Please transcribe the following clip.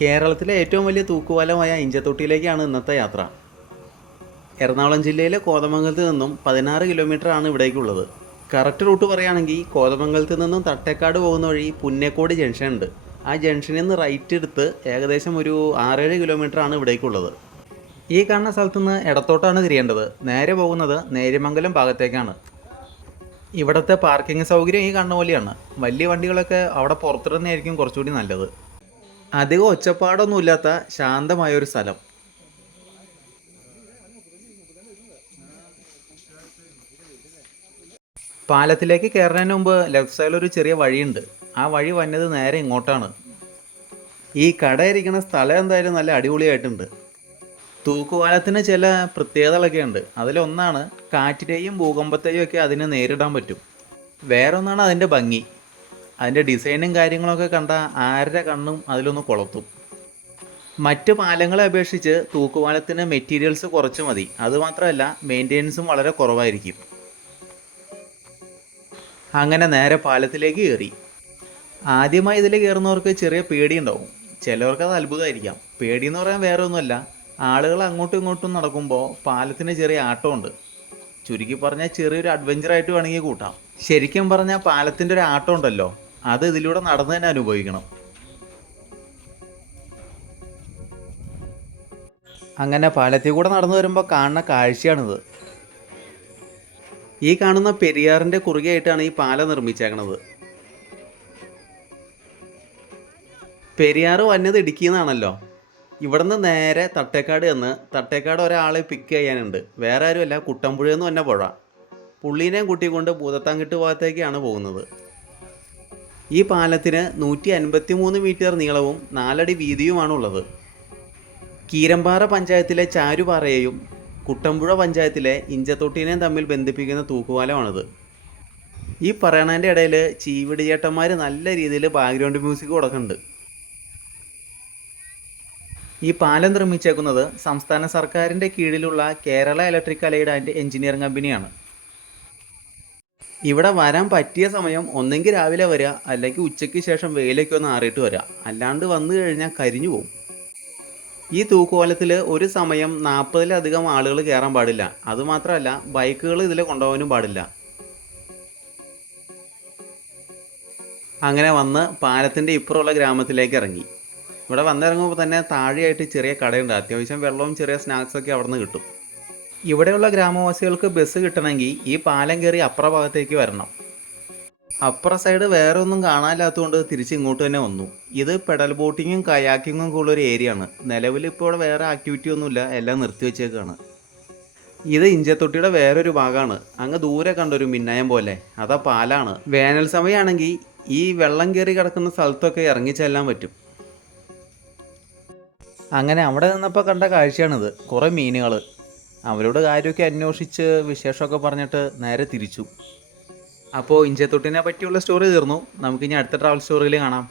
കേരളത്തിലെ ഏറ്റവും വലിയ തൂക്കുപാലമായ ഇഞ്ചത്തൊട്ടിയിലേക്കാണ് ഇന്നത്തെ യാത്ര. എറണാകുളം ജില്ലയിലെ കോതമംഗലത്ത് നിന്നും 16 കിലോമീറ്ററാണ് ഇവിടേക്കുള്ളത്. കറക്റ്റ് റൂട്ട് പറയുകയാണെങ്കിൽ കോതമംഗലത്ത് നിന്നും തട്ടേക്കാട് പോകുന്ന വഴി പുന്നേക്കോട് ജംഗ്ഷൻ ഉണ്ട്. ആ ജംഗ്ഷനിൽ നിന്ന് റൈറ്റ് എടുത്ത് ഏകദേശം ഒരു 6-7 കിലോമീറ്ററാണ് ഇവിടേക്കുള്ളത്. ഈ കാണുന്ന സ്ഥലത്ത് നിന്ന് ഇടത്തോട്ടാണ് തിരിയേണ്ടത്. നേരെ പോകുന്നത് നേര്യമംഗലം ഭാഗത്തേക്കാണ്. ഇവിടുത്തെ പാർക്കിംഗ് സൗകര്യം ഈ കാണുന്ന പോലെയാണ്. വലിയ വണ്ടികളൊക്കെ അവിടെ പുറത്തിടുന്നതായിരിക്കും കുറച്ചുകൂടി നല്ലത്. അധികം ഒച്ചപ്പാടൊന്നുമില്ലാത്ത ശാന്തമായൊരു സ്ഥലം. പാലത്തിലേക്ക് കയറുന്നതിന് മുമ്പ് ലെഫ്റ്റ് സൈഡിൽ ഒരു ചെറിയ വഴിയുണ്ട്. ആ വഴി വന്നത് നേരെ ഇങ്ങോട്ടാണ്. ഈ കട ഇരിക്കുന്ന സ്ഥലം എന്തായാലും നല്ല അടിപൊളിയായിട്ടുണ്ട്. തൂക്കുപാലത്തിന് ചില പ്രത്യേകതകളൊക്കെ ഉണ്ട്. അതിലൊന്നാണ് കാറ്റിനെയും ഭൂകമ്പത്തെയും ഒക്കെ അതിനെ നേരിടാൻ പറ്റും. വേറൊന്നാണ് അതിൻ്റെ ഭംഗി. അതിൻ്റെ ഡിസൈനും കാര്യങ്ങളൊക്കെ കണ്ട ആരുടെ കണ്ണും അതിലൊന്ന് കൊളത്തും. മറ്റ് പാലങ്ങളെ അപേക്ഷിച്ച് തൂക്കുപാലത്തിന് മെറ്റീരിയൽസ് കുറച്ച് മതി. അതുമാത്രമല്ല മെയിൻ്റെനൻസും വളരെ കുറവായിരിക്കും. അങ്ങനെ നേരെ പാലത്തിലേക്ക് കയറി. ആദ്യമായി ഇതിൽ കയറുന്നവർക്ക് ചെറിയ പേടിയുണ്ടാവും. ചിലവർക്ക് അത് അത്ഭുതമായിരിക്കാം. പേടിയെന്ന് പറയാൻ വേറെ ഒന്നുമല്ല, ആളുകൾ അങ്ങോട്ടും ഇങ്ങോട്ടും നടക്കുമ്പോൾ പാലത്തിന് ചെറിയ ആട്ടമുണ്ട്. ചുരുക്കി പറഞ്ഞാൽ ചെറിയൊരു അഡ്വഞ്ചറായിട്ട് വേണമെങ്കിൽ കൂട്ടാം. ശരിക്കും പറഞ്ഞാൽ പാലത്തിൻ്റെ ഒരു ആട്ടം ഉണ്ടല്ലോ, അത് ഇതിലൂടെ നടന്ന് തന്നെ അനുഭവിക്കണം. അങ്ങനെ പാലത്തിൽ കൂടെ നടന്നു വരുമ്പോൾ കാണുന്ന കാഴ്ചയാണിത്. ഈ കാണുന്ന പെരിയാറിൻ്റെ കുറുകെയായിട്ടാണ് ഈ പാലം നിർമ്മിച്ചേക്കണത്. പെരിയാർ വന്നത് ഇടുക്കിയിൽ നിന്നാണല്ലോ. ഇവിടുന്ന് നേരെ തട്ടേക്കാട് ചെന്ന് തട്ടേക്കാട് ഒരാളെ പിക്ക് ചെയ്യാനുണ്ട്. വേറെ ആരുമല്ല, കുട്ടമ്പുഴയെന്ന് തന്നെ പുഴ. പുള്ളീനെയും കൂട്ടിക്കൊണ്ട് ഭൂതത്താൻകെട്ട് ഭാഗത്തേക്കാണ് പോകുന്നത്. ഈ പാലത്തിന് 153 മീറ്റർ നീളവും 4 അടി വീതിയുമാണുള്ളത്. കീരമ്പാറ പഞ്ചായത്തിലെ ചാരുപാറയെയും കുട്ടമ്പുഴ പഞ്ചായത്തിലെ ഇഞ്ചത്തൊട്ടീനെയും തമ്മിൽ ബന്ധിപ്പിക്കുന്ന തൂക്കുപാലമാണിത്. ഈ പറയണതിൻ്റെ ഇടയിൽ ചീവിടി ചേട്ടന്മാർ നല്ല രീതിയിൽ ബാക്ക്ഗ്രൗണ്ട് മ്യൂസിക് കൊടുക്കുന്നുണ്ട്. ഈ പാലം നിർമ്മിച്ചേക്കുന്നത് സംസ്ഥാന സർക്കാരിൻ്റെ കീഴിലുള്ള Kerala electric allied and engineering കമ്പനിയാണ്. ഇവിടെ വരാൻ പറ്റിയ സമയം ഒന്നെങ്കിൽ രാവിലെ വരിക, അല്ലെങ്കിൽ ഉച്ചയ്ക്ക് ശേഷം വെയിലൊക്കെ ഒന്ന് ആറിയിട്ട് വരിക. അല്ലാണ്ട് വന്നു കഴിഞ്ഞാൽ കരിഞ്ഞു പോകും. ഈ തൂക്കുപാലത്തിൽ ഒരു സമയം 40-ലധികം ആളുകൾ കയറാൻ പാടില്ല. അതുമാത്രമല്ല ബൈക്കുകൾ ഇതിൽ കൊണ്ടുപോകാനും പാടില്ല. അങ്ങനെ വന്ന് പാലത്തിൻ്റെ ഇപ്പുറമുള്ള ഗ്രാമത്തിലേക്ക് ഇറങ്ങി. ഇവിടെ വന്നിറങ്ങുമ്പോൾ തന്നെ താഴെയായിട്ട് ചെറിയ കടയുണ്ട്. അത്യാവശ്യം വെള്ളവും ചെറിയ സ്നാക്സൊക്കെ അവിടെ നിന്ന് കിട്ടും. ഇവിടെയുള്ള ഗ്രാമവാസികൾക്ക് ബസ് കിട്ടണമെങ്കിൽ ഈ പാലം കയറി അപ്പുറ ഭാഗത്തേക്ക് വരണം. അപ്പുറ സൈഡ് വേറെ ഒന്നും കാണാനില്ലാത്തതുകൊണ്ട് തിരിച്ച് ഇങ്ങോട്ട് തന്നെ വന്നു. ഇത് പെഡൽ ബോട്ടിങ്ങും കയാക്കിങ്ങും ഒക്കെ ഉള്ളൊരു ഏരിയ ആണ്. നിലവിൽ ഇപ്പോൾ ഇവിടെ വേറെ ആക്ടിവിറ്റി ഒന്നുമില്ല, എല്ലാം നിർത്തി വെച്ചേക്കാണ്. ഇത് ഇഞ്ചത്തൊട്ടിയുടെ വേറൊരു ഭാഗമാണ്. അങ്ങ് ദൂരെ കണ്ടൊരു മിന്നായം പോലെ, അതാ പാലാണ്. വേനൽ സമയമാണെങ്കിൽ ഈ വെള്ളം കയറി കിടക്കുന്ന സ്ഥലത്തൊക്കെ ഇറങ്ങിച്ചെല്ലാൻ പറ്റും. അങ്ങനെ അവിടെ നിന്നപ്പോൾ കണ്ട കാഴ്ചയാണിത്. കുറേ മീനുകൾ. അവരോട് കാര്യമൊക്കെ അന്വേഷിച്ച് വിശേഷമൊക്കെ പറഞ്ഞിട്ട് നേരെ തിരിച്ചു. അപ്പോൾ ഇഞ്ചത്തൊട്ടിനെ പറ്റിയുള്ള സ്റ്റോറി തീർന്നു. നമുക്കിനി അടുത്ത ട്രാവൽ സ്റ്റോറിയിൽ കാണാം.